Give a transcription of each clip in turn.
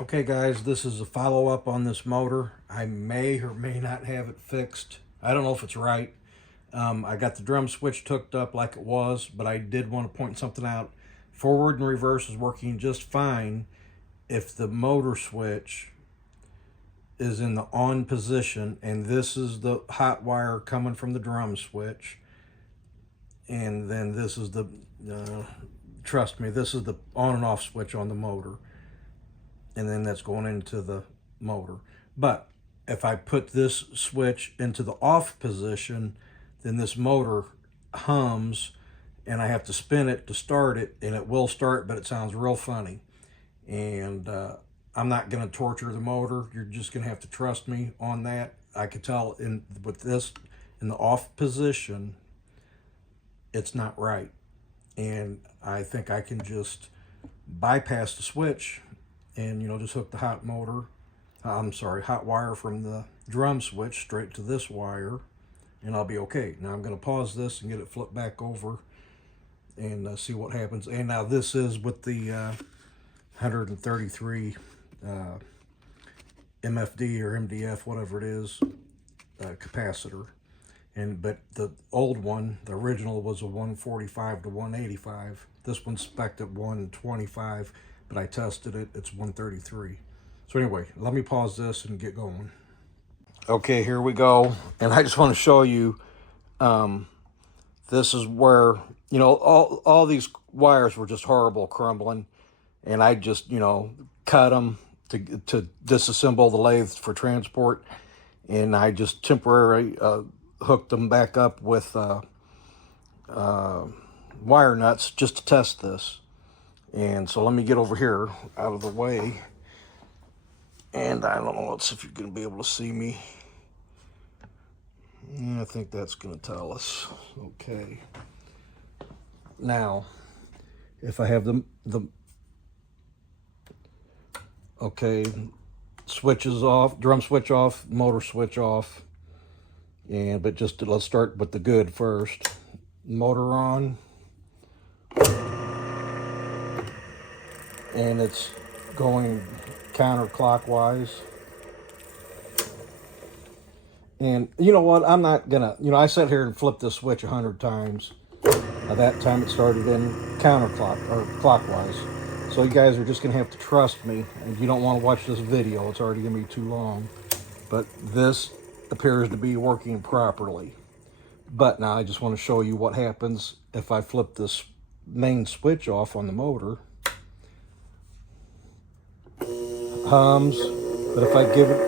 Okay guys, this is a follow-up on this motor. I may or may not have it fixed. I don't know if it's right. I got the drum switch hooked up like it was, but I did want to point something out. Forward and reverse is working just fine if the motor switch is in the on position, and this is the hot wire coming from the drum switch, and then this is the, trust me, this is the on and off switch on the motor, and then that's going into the motor. But if I put this switch into the off position, then this motor hums and I have to spin it to start it, and it will start, but it sounds real funny. And I'm not going to torture the motor. You're just going to have to trust me on that. I could tell with this in the off position, it's not right. And I think I can just bypass the switch and, just hook the hot wire from the drum switch straight to this wire, and I'll be okay. Now I'm going to pause this and get it flipped back over and see what happens. And now this is with the 133 MFD or MDF, whatever it is, capacitor. But the old one, the original, was a 145 to 185. This one's spec'd at 125, but I tested it, it's 133. So anyway, let me pause this and get going. Okay, here we go. And I just want to show you, this is where, all these wires were just horrible, crumbling. And I just, cut them to disassemble the lathe for transport. And I just temporarily hooked them back up with wire nuts just to test this. And so let me get over here out of the way. And I don't know, let's see if you're going to be able to see me. Yeah, I think that's going to tell us. Okay. Now, if I have okay, switches off, drum switch off, motor switch off. But let's start with the good first. Motor on. And it's going counterclockwise. And you know what? I'm not gonna, I sat here and flipped this switch 100 times. That time it started in clockwise. So you guys are just gonna have to trust me. And you don't want to watch this video, it's already gonna be too long. But this appears to be working properly. But now I just want to show you what happens if I flip this main switch off on the motor. Hums, but if I give it,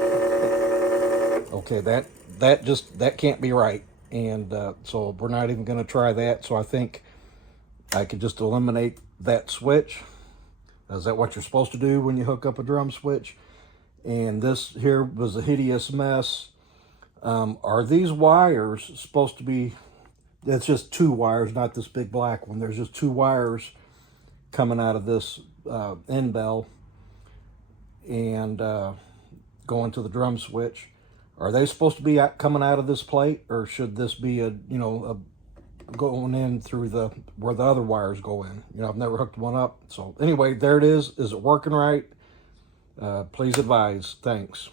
okay, that can't be right. And so we're not even going to try that. So I think I could just eliminate that switch. Is that what you're supposed to do when you hook up a drum switch? And this here was a hideous mess. Are these wires supposed to be, it's just two wires, not this big black one. There's just two wires coming out of this end bell and going to the drum switch. Are they supposed to be coming out of this plate, or should this be going in through where the other wires go in? I've never hooked one up. So anyway, there it is. Is it working right? Please advise. Thanks.